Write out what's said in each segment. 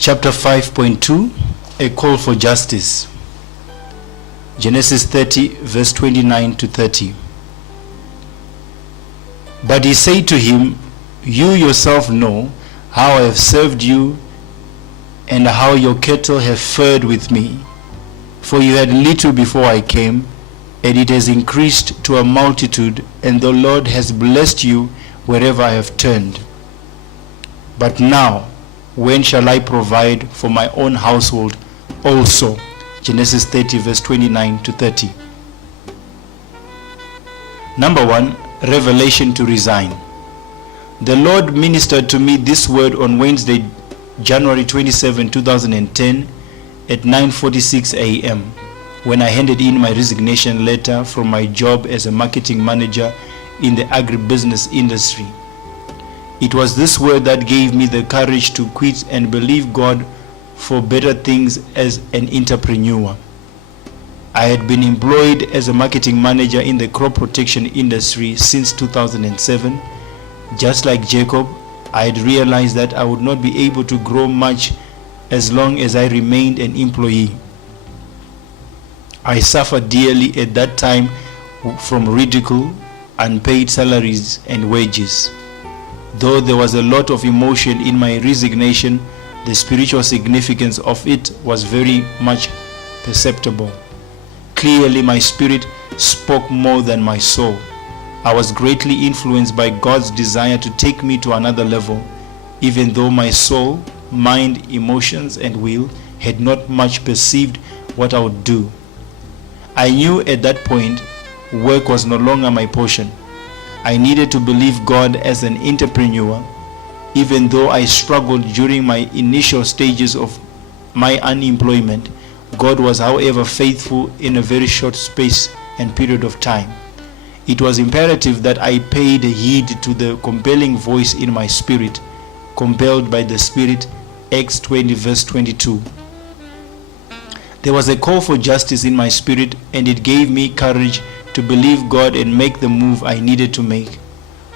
Chapter 5.2, a call for justice. Genesis 30, verse 29 to 30. But he said to him, You yourself know how I have served you and how your cattle have fared with me. For you had little before I came, and it has increased to a multitude, and the Lord has blessed you wherever I have turned. But now, when shall I provide for my own household also? Genesis 30, verse 29 to 30. Number 1, revelation to resign. The Lord ministered to me this word on Wednesday, January 27, 2010 at 9:46 a.m. when I handed in my resignation letter from my job as a marketing manager in the agribusiness industry. It was this word that gave me the courage to quit and believe God for better things as an entrepreneur. I had been employed as a marketing manager in the crop protection industry since 2007. Just like Jacob, I had realized that I would not be able to grow much as long as I remained an employee. I suffered dearly at that time from ridicule, unpaid salaries, and wages. Though there was a lot of emotion in my resignation, the spiritual significance of it was very much perceptible. Clearly, my spirit spoke more than my soul. I was greatly influenced by God's desire to take me to another level, even though my soul, mind, emotions, and will had not much perceived what I would do. I knew at that point work was no longer my portion. I needed to believe God as an entrepreneur. Even though I struggled during my initial stages of my unemployment, God was, however, faithful in a very short space and period of time. It was imperative that I paid heed to the compelling voice in my spirit, compelled by the Spirit, Acts 20 verse 22. There was a call for justice in my spirit, and it gave me courage to believe God and make the move I needed to make.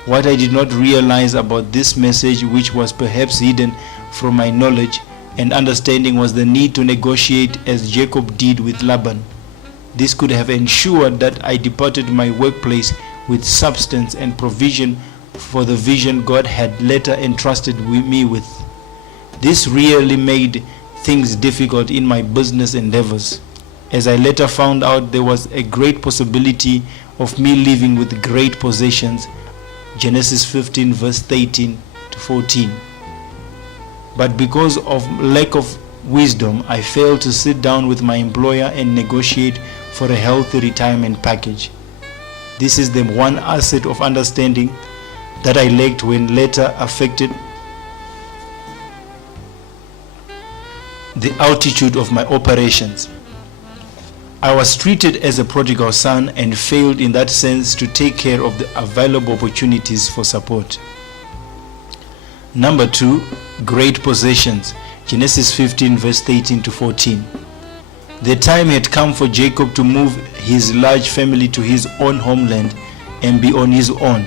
What I did not realize about this message, which was perhaps hidden from my knowledge and understanding, was the need to negotiate as Jacob did with Laban. This could have ensured that I departed my workplace with substance and provision for the vision God had later entrusted me with. This really made things difficult in my business endeavors. As I later found out, there was a great possibility of me living with great possessions. Genesis 15 verse 13 to 14. But because of lack of wisdom, I failed to sit down with my employer and negotiate for a healthy retirement package. This is the one asset of understanding that I lacked when later affected the altitude of my operations. I was treated as a prodigal son and failed in that sense to take care of the available opportunities for support. Number 2, great possessions. Genesis 15 verse 13 to 14. The time had come for Jacob to move his large family to his own homeland and be on his own.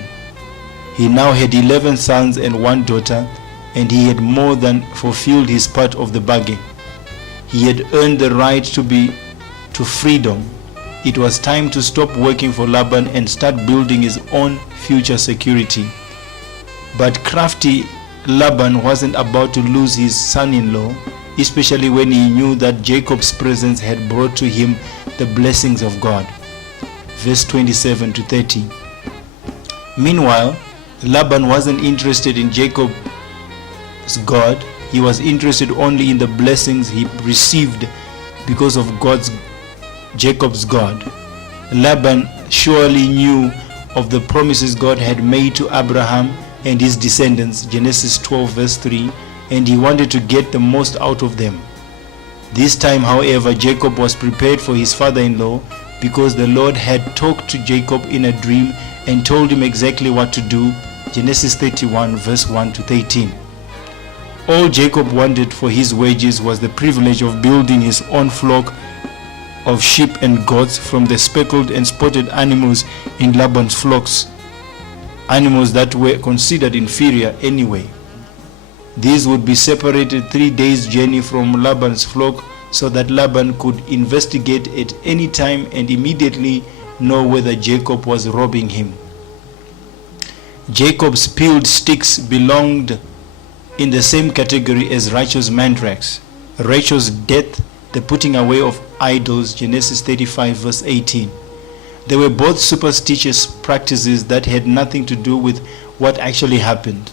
He now had 11 sons and 1 daughter, and he had more than fulfilled his part of the bargain. He had earned the right to freedom. It was time to stop working for Laban and start building his own future security. But crafty Laban wasn't about to lose his son-in-law, especially when he knew that Jacob's presence had brought to him the blessings of God. Verse 27 to 30. Meanwhile, Laban wasn't interested in Jacob's God. He was interested only in the blessings he received because of Jacob's God. Laban surely knew of the promises God had made to Abraham and his descendants, Genesis 12 verse 3, and he wanted to get the most out of them. This time, however, Jacob was prepared for his father-in-law because the Lord had talked to Jacob in a dream and told him exactly what to do, Genesis 31 verse 1 to 13. All Jacob wanted for his wages was the privilege of building his own flock of sheep and goats from the speckled and spotted animals in Laban's flocks, animals that were considered inferior anyway. These would be separated 3 days' journey from Laban's flock, so that Laban could investigate at any time and immediately know whether Jacob was robbing him. Jacob's peeled sticks belonged in the same category as Rachel's mandrax. Rachel's death, the putting away of idols, Genesis 35 verse 18. They were both superstitious practices that had nothing to do with what actually happened.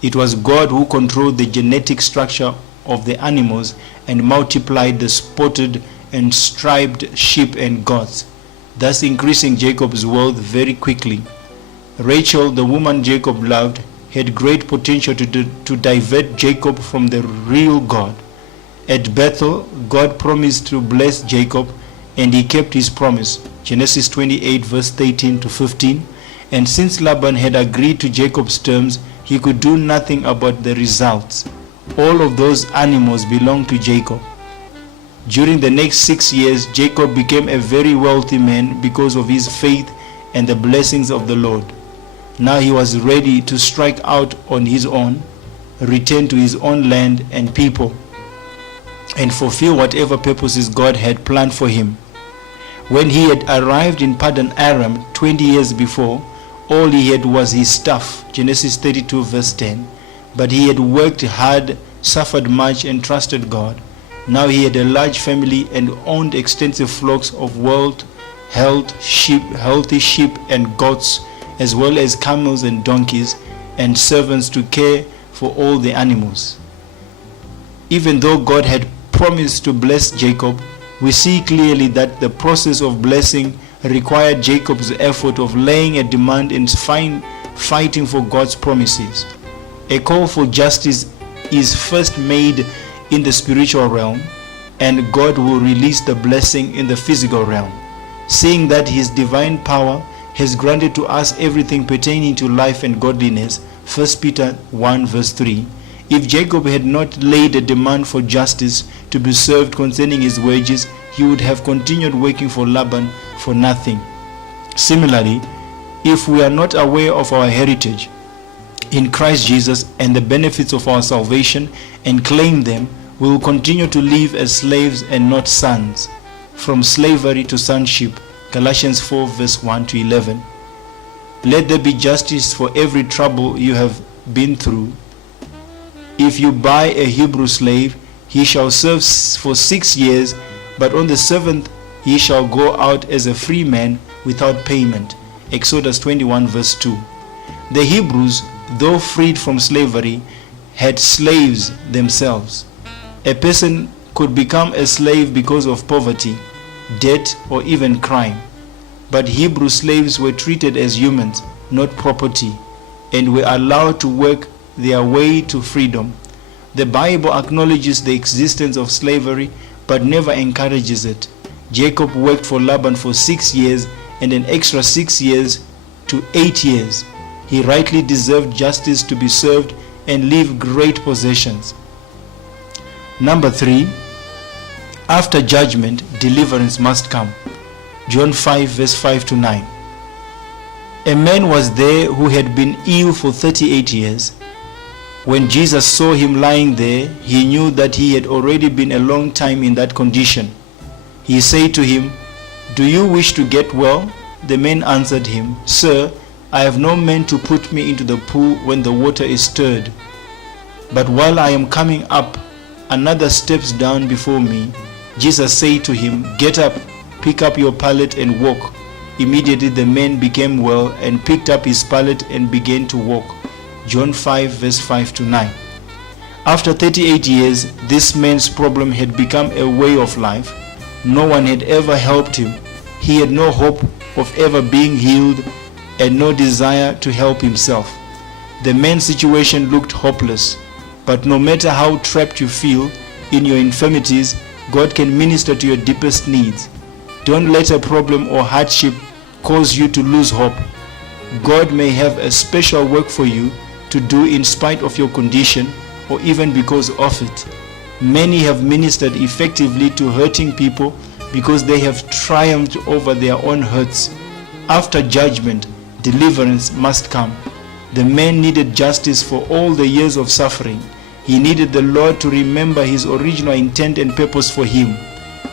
It was God who controlled the genetic structure of the animals and multiplied the spotted and striped sheep and goats, thus increasing Jacob's wealth very quickly. Rachel, the woman Jacob loved, had great potential to divert Jacob from the real God. At Bethel, God promised to bless Jacob, and he kept his promise, Genesis 28 verse 13 to 15. And since Laban had agreed to Jacob's terms, he could do nothing about the results. All of those animals belonged to Jacob. During the next 6 years, Jacob became a very wealthy man because of his faith and the blessings of the Lord. Now he was ready to strike out on his own, return to his own land and people, and fulfill whatever purposes God had planned for him. When he had arrived in Paddan Aram 20 years before, all he had was his staff, Genesis 32 verse 10. But he had worked hard, suffered much, and trusted God. Now he had a large family and owned extensive flocks of healthy sheep and goats, as well as camels and donkeys, and servants to care for all the animals. Even though God had promised to bless Jacob, we see clearly that the process of blessing required Jacob's effort of laying a demand and fighting for God's promises. A call for justice is first made in the spiritual realm, and God will release the blessing in the physical realm. Seeing that his divine power has granted to us everything pertaining to life and godliness, 1 Peter 1 verse 3, if Jacob had not laid a demand for justice to be served concerning his wages, he would have continued working for Laban for nothing. Similarly, if we are not aware of our heritage in Christ Jesus and the benefits of our salvation and claim them, we will continue to live as slaves and not sons, from slavery to sonship, Galatians 4 verse 1 to 11. Let there be justice for every trouble you have been through. If you buy a Hebrew slave, he shall serve for 6 years, but on the 7th he shall go out as a free man without payment. Exodus 21 verse 2. The Hebrews, though freed from slavery, had slaves themselves. A person could become a slave because of poverty, debt, or even crime. But Hebrew slaves were treated as humans, not property, and were allowed to work their way to freedom. The Bible acknowledges the existence of slavery, but never encourages it. Jacob worked for Laban for 6 years and an extra 6 years to 8 years. He rightly deserved justice to be served and leave great possessions. Number 3, after judgment, deliverance must come. John 5 verse 5 to 9. A man was there who had been ill for 38 years. When Jesus saw him lying there, he knew that he had already been a long time in that condition. He said to him, "Do you wish to get well?" The man answered him, "Sir, I have no man to put me into the pool when the water is stirred. But while I am coming up, another steps down before me." Jesus said to him, "Get up, pick up your pallet and walk." Immediately the man became well and picked up his pallet and began to walk. John 5 verse 5 to 9. After 38 years, this man's problem had become a way of life. No one had ever helped him. He had no hope of ever being healed and no desire to help himself. The man's situation looked hopeless. But no matter how trapped you feel in your infirmities, God can minister to your deepest needs. Don't let a problem or hardship cause you to lose hope. God may have a special work for you to do in spite of your condition or even because of it. Many have ministered effectively to hurting people because they have triumphed over their own hurts. After judgment, deliverance must come. The man needed justice for all the years of suffering. He needed the Lord to remember his original intent and purpose for him.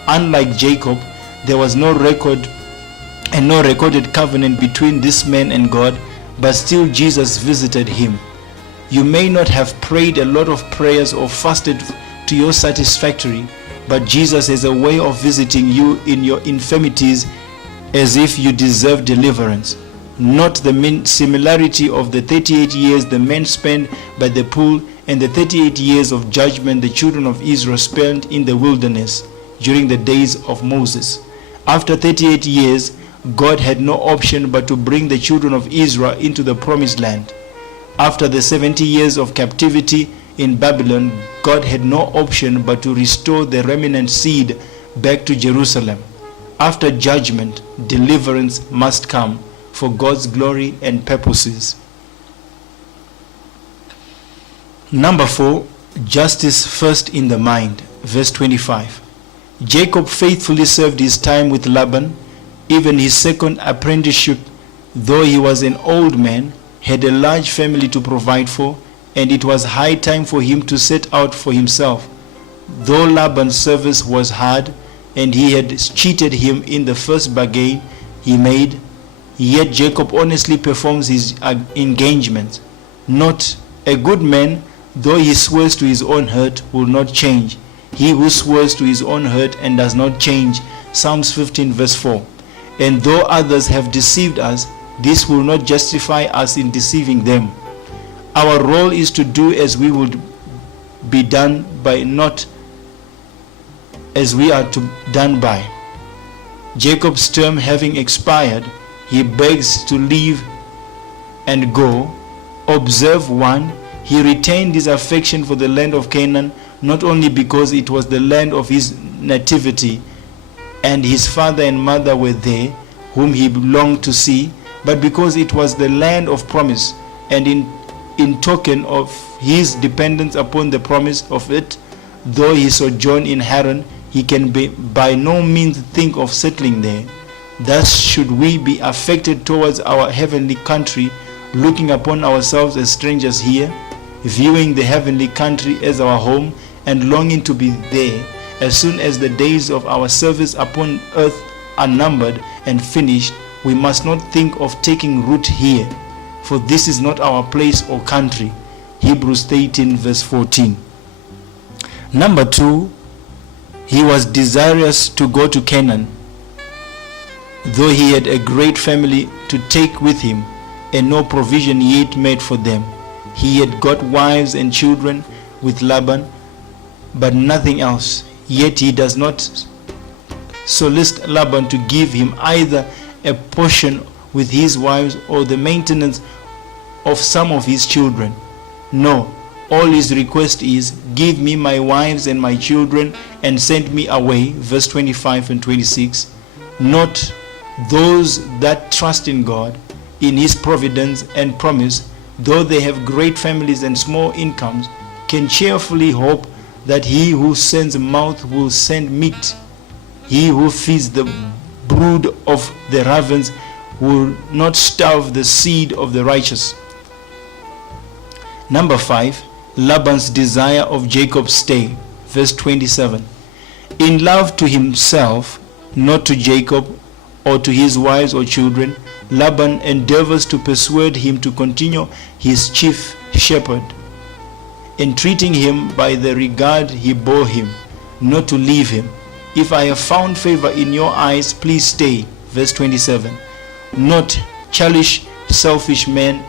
Unlike Jacob, there was no record and no recorded covenant between this man and God, but still Jesus visited him. You may not have prayed a lot of prayers or fasted to your satisfactory, but Jesus has a way of visiting you in your infirmities as if you deserve deliverance. Not the similarity of the 38 years the men spent by the pool and the 38 years of judgment the children of Israel spent in the wilderness during the days of Moses. After 38 years, God had no option but to bring the children of Israel into the promised land. After the 70 years of captivity in Babylon, God had no option but to restore the remnant seed back to Jerusalem. After judgment, deliverance must come for God's glory and purposes. Number 4, justice first in the mind. Verse 25. Jacob faithfully served his time with Laban. Even his second apprenticeship, though he was an old man, had a large family to provide for, and it was high time for him to set out for himself. Though Laban's service was hard, and he had cheated him in the first bargain he made, yet Jacob honestly performs his engagement. Not a good man, though he swears to his own hurt, will not change. He who swears to his own hurt and does not change. Psalms 15 verse 4. And though others have deceived us, this will not justify us in deceiving them. Our role is to do as we would be done by, not as we are done by. Jacob's term having expired, he begs to leave and go. Observe 1. He retained his affection for the land of Canaan, not only because it was the land of his nativity and his father and mother were there, whom he longed to see, but because it was the land of promise, and in token of his dependence upon the promise of it, though he sojourned in Haran, he can by no means think of settling there. Thus should we be affected towards our heavenly country, looking upon ourselves as strangers here, viewing the heavenly country as our home, and longing to be there as soon as the days of our service upon earth are numbered and finished. We must not think of taking root here, for this is not our place or country. Hebrews 13 verse 14. Number 2, he was desirous to go to Canaan, though he had a great family to take with him, and no provision yet made for them. He had got wives and children with Laban, but nothing else. Yet he does not solicit Laban to give him either a portion with his wives or the maintenance of some of his children. No, all his request is, give me my wives and my children and send me away. Verse 25 and 26. Not those that trust in God, in his providence and promise, though they have great families and small incomes, can cheerfully hope that he who sends mouth will send meat. He who feeds the brood of the ravens will not starve the seed of the righteous. Number 5, Laban's desire of Jacob's stay. Verse 27. In love to himself, not to Jacob or to his wives or children, Laban endeavors to persuade him to continue his chief shepherd, entreating him by the regard he bore him, not to leave him. If I have found favor in your eyes, please stay. Verse 27. Not childish, selfish men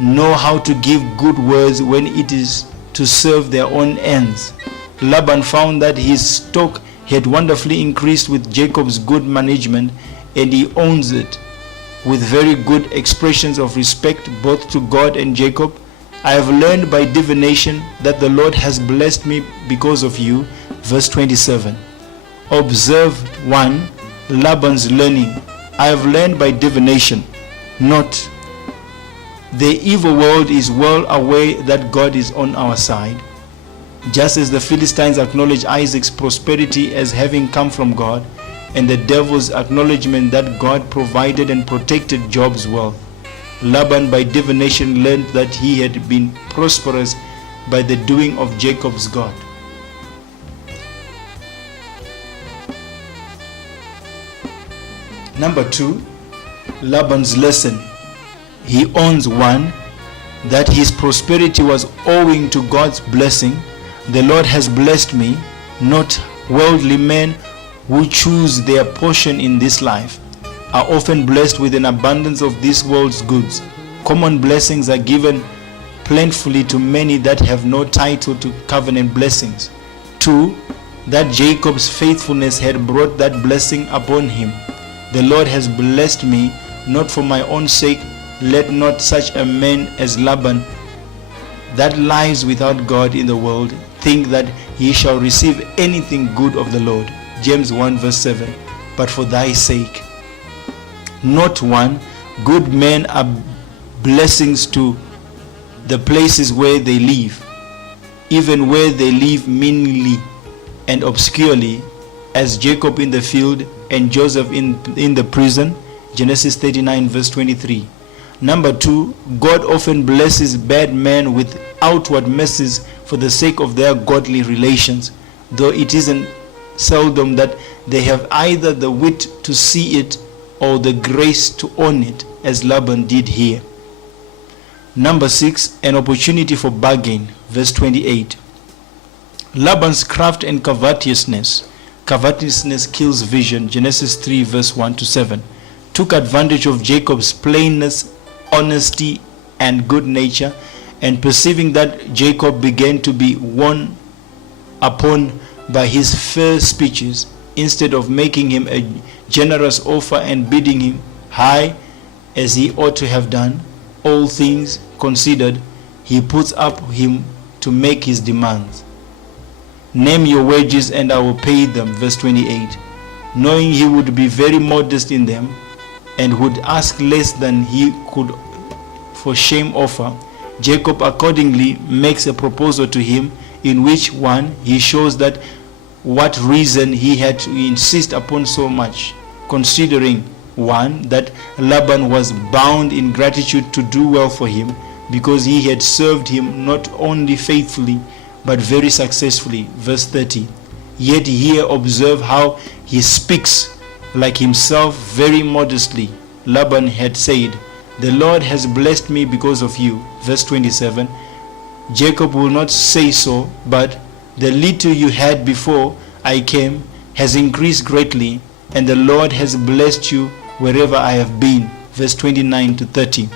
know how to give good words when it is to serve their own ends. Laban found that his stock had wonderfully increased with Jacob's good management, and he owns it with very good expressions of respect both to God and Jacob. I have learned by divination that the Lord has blessed me because of you. Verse 27. Observe 1. Laban's learning. I have learned by divination. Not the evil world is well aware that God is on our side. Just as the Philistines acknowledge Isaac's prosperity as having come from God, and the devil's acknowledgement that God provided and protected Job's wealth. Laban by divination learned that he had been prosperous by the doing of Jacob's God. Number 2, Laban's lesson. He owns one, that his prosperity was owing to God's blessing. The Lord has blessed me, not worldly men who choose their portion in this life are often blessed with an abundance of this world's goods. Common blessings are given plentifully to many that have no title to covenant blessings. 2, that Jacob's faithfulness had brought that blessing upon him. The Lord has blessed me, not for my own sake. Let not such a man as Laban, that lives without God in the world, think that he shall receive anything good of the Lord. James 1 verse 7. But for thy sake. Not one. Good men are blessings to the places where they live, even where they live meanly and obscurely, as Jacob in the field and Joseph in the prison. Genesis 39 verse 23. Number 2, God often blesses bad men with outward messes for the sake of their godly relations, though it isn't seldom that they have either the wit to see it or the grace to own it, as Laban did here. Number 6, an opportunity for bargain. Verse 28. Laban's craft and covetousness kills vision. Genesis 3 verse 1 to 7. Took advantage of Jacob's plainness, honesty, and good nature, and perceiving that Jacob began to be won upon by his fair speeches, instead of making him a generous offer and bidding him high as he ought to have done, all things considered, he puts up him to make his demands. Name your wages and I will pay them. Verse 28. Knowing he would be very modest in them and would ask less than he could for shame offer, Jacob accordingly makes a proposal to him, in which one he shows that what reason he had to insist upon so much, considering 1, that Laban was bound in gratitude to do well for him, because he had served him not only faithfully but very successfully. Verse 30. Yet here observe how he speaks like himself very modestly. Laban had said, the Lord has blessed me because of you. Verse 27. Jacob will not say so, but the little you had before I came has increased greatly, and the Lord has blessed you wherever I have been. Verse 29 to 30.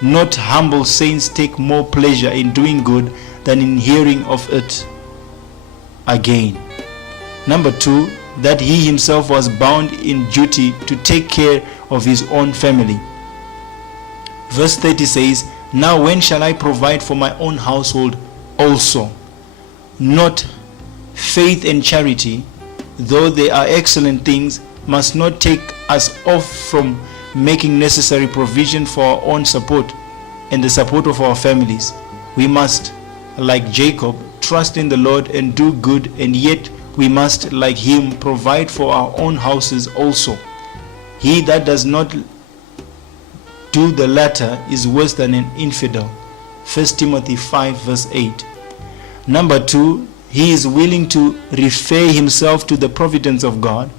Not humble saints take more pleasure in doing good than in hearing of it again. Number 2, that he himself was bound in duty to take care of his own family. Verse 30 says, now when shall I provide for my own household also? Not faith and charity, though they are excellent things, must not take us off from making necessary provision for our own support and the support of our families. We must, like Jacob, trust in the Lord and do good, and yet we must, like him, provide for our own houses also. He that does not do the latter is worse than an infidel. 1 Timothy 5 verse 8. Number 2, he is willing to refer himself to the providence of God,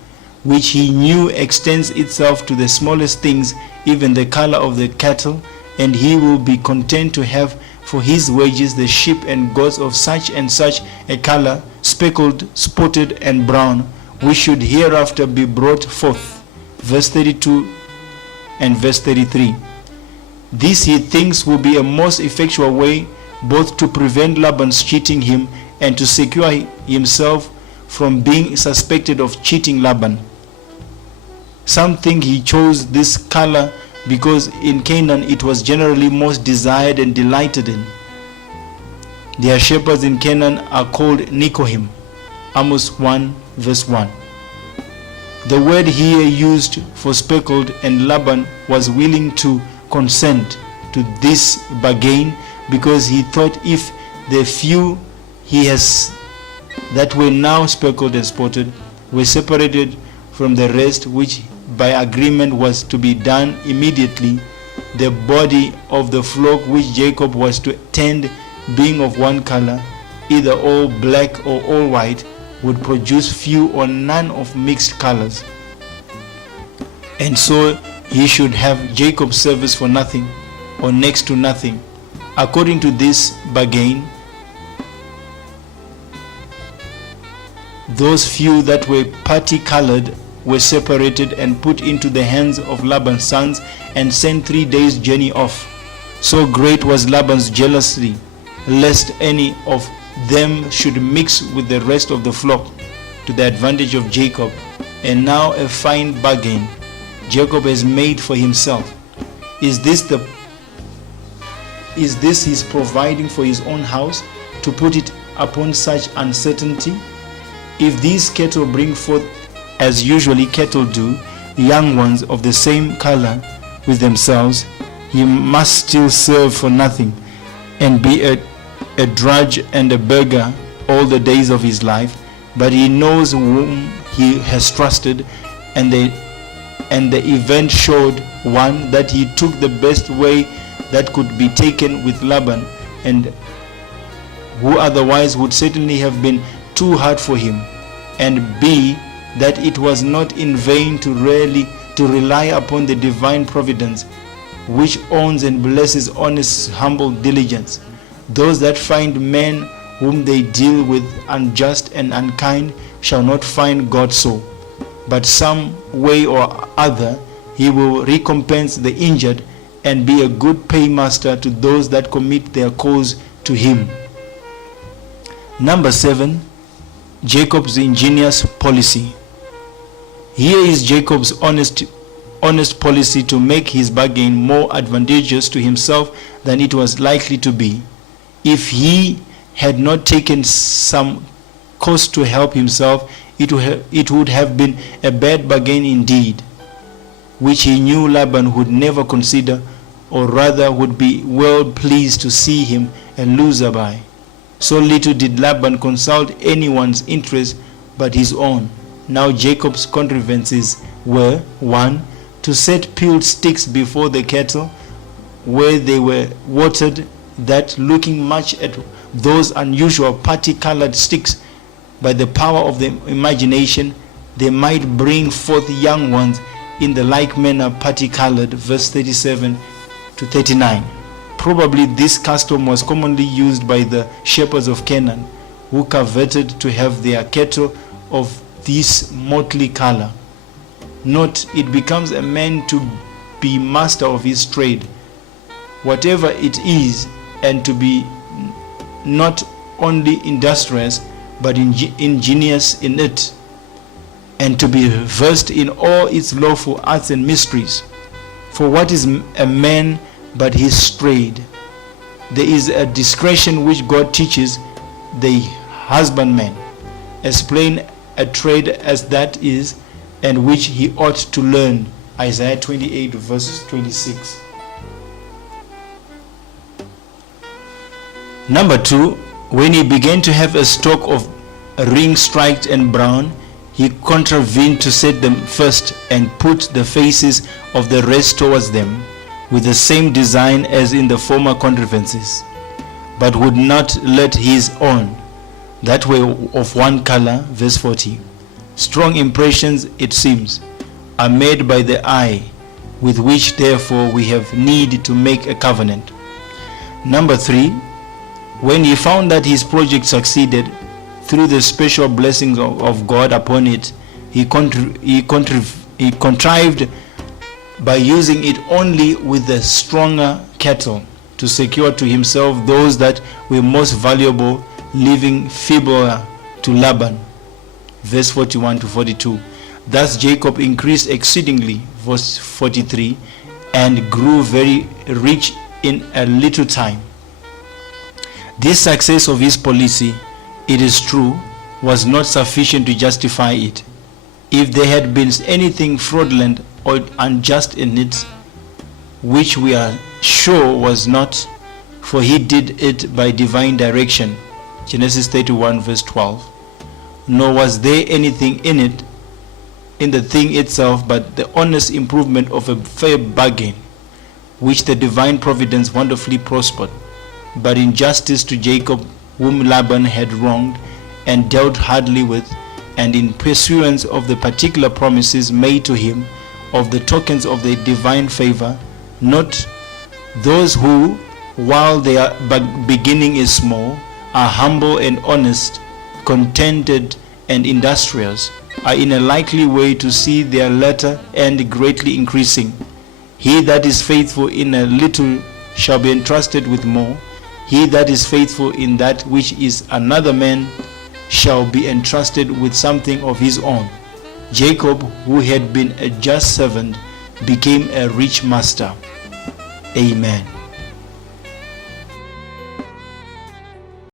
which he knew extends itself to the smallest things, even the color of the cattle, and he will be content to have for his wages the sheep and goats of such and such a color, speckled, spotted, and brown, which should hereafter be brought forth. Verse 32 and verse 33. This he thinks will be a most effectual way both to prevent Laban's cheating him and to secure himself from being suspected of cheating Laban. Some think he chose this color because in Canaan it was generally most desired and delighted in. Their shepherds in Canaan are called Nikohim. Amos 1 verse 1. The word here used for speckled, and Laban was willing to consent to this bargain because he thought if the few he has that were now speckled and spotted were separated from the rest, which by agreement was to be done immediately, the body of the flock which Jacob was to tend being of one color, either all black or all white, would produce few or none of mixed colors. And so he should have Jacob's service for nothing, or next to nothing. According to this bargain, those few that were party-colored were separated and put into the hands of Laban's sons and sent 3 days' journey off. So great was Laban's jealousy, lest any of them should mix with the rest of the flock to the advantage of Jacob. And now a fine bargain Jacob has made for himself. Is this his providing for his own house, to put it upon such uncertainty? If these cattle bring forth, as usually cattle do, young ones of the same color with themselves, he must still serve for nothing and be a drudge and a beggar all the days of his life. But he knows whom he has trusted, and the event showed, one, that he took the best way that could be taken with Laban, and who otherwise would certainly have been too hard for him, and b, that it was not in vain to rely upon the divine providence, which owns and blesses honest, humble diligence. Those that find men whom they deal with unjust and unkind shall not find God so, but some way or other he will recompense the injured and be a good paymaster to those that commit their cause to him. Number 7, Jacob's ingenious policy. Here is Jacob's honest policy to make his bargain more advantageous to himself than it was likely to be. If he had not taken some cost to help himself, it would have been a bad bargain indeed, which he knew Laban would never consider, or rather would be well pleased to see him a loser by. So little did Laban consult anyone's interest but his own. Now Jacob's contrivances were, 1, to set peeled sticks before the cattle where they were watered, that looking much at those unusual party-colored sticks, by the power of the imagination, they might bring forth young ones in the like manner party-colored. Verse 37 to 39. Probably this custom was commonly used by the shepherds of Canaan, who coveted to have their cattle of this motley color. Note, it becomes a man to be master of his trade, whatever it is, and to be not only industrious but ingenious in it, and to be versed in all its lawful arts and mysteries. For what is a man but his trade? There is a discretion which God teaches the husbandman, as plain a trade as that is, and which he ought to learn. Isaiah 28 verse 26. Number 2, when he began to have a stock of ring striped and brown, he contravened to set them first, and put the faces of the rest towards them, with the same design as in the former contrivances, but would not let his own, that were of one color. Verse 40. Strong impressions, it seems, are made by the eye, with which therefore we have need to make a covenant. Number 3, when he found that his project succeeded through the special blessings of God upon it, he contrived by using it only with the stronger cattle to secure to himself those that were most valuable, leaving feebler to Laban. Verse 41 to 42. Thus Jacob increased exceedingly, verse 43, and grew very rich in a little time. This success of his policy, it is true, was not sufficient to justify it. If there had been anything fraudulent or unjust in it, which we are sure was not, for he did it by divine direction. Genesis 31 verse 12. Nor was there anything in it, in the thing itself, but the honest improvement of a fair bargain, which the divine providence wonderfully prospered. but in justice to Jacob, whom Laban had wronged and dealt hardly with, and in pursuance of the particular promises made to him of the tokens of the divine favor, not those who, while their beginning is small, are humble and honest, contented and industrious, are in a likely way to see their latter end greatly increasing. He that is faithful in a little shall be entrusted with more. He that is faithful in that which is another man shall be entrusted with something of his own. Jacob, who had been a just servant, became a rich master. Amen.